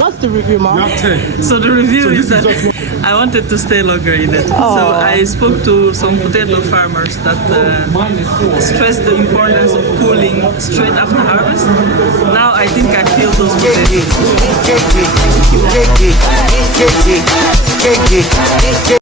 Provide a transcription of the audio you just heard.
What's the review, Mom? So the review is that I wanted to stay longer in it. So I spoke to some potato farmers that stress the importance of cooling straight after harvest. Now I think I feel those potatoes.